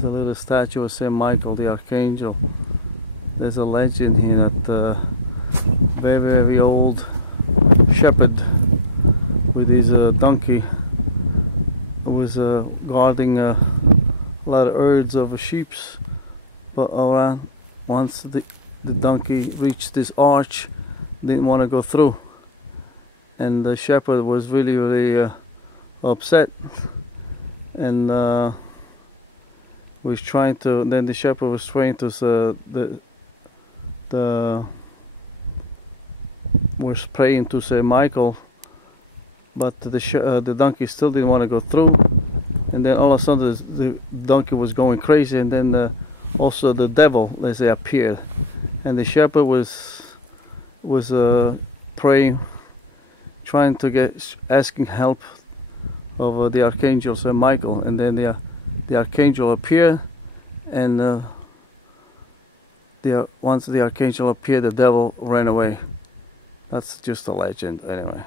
There's a little statue of Saint Michael the Archangel. There's a legend here that very old shepherd with his donkey was guarding a lot of herds of sheep, but around once the donkey reached this arch, didn't want to go through, and the shepherd was really upset, and was trying to. Then the shepherd was trying to was praying to Saint Michael, but the donkey still didn't want to go through. And then all of a sudden the donkey was going crazy, and then also the devil, let's say, appeared, and the shepherd was praying, trying to asking help of the Archangel Saint Michael, and then the Archangel appeared, and once the Archangel appeared, the devil ran away. That's just a legend, anyway.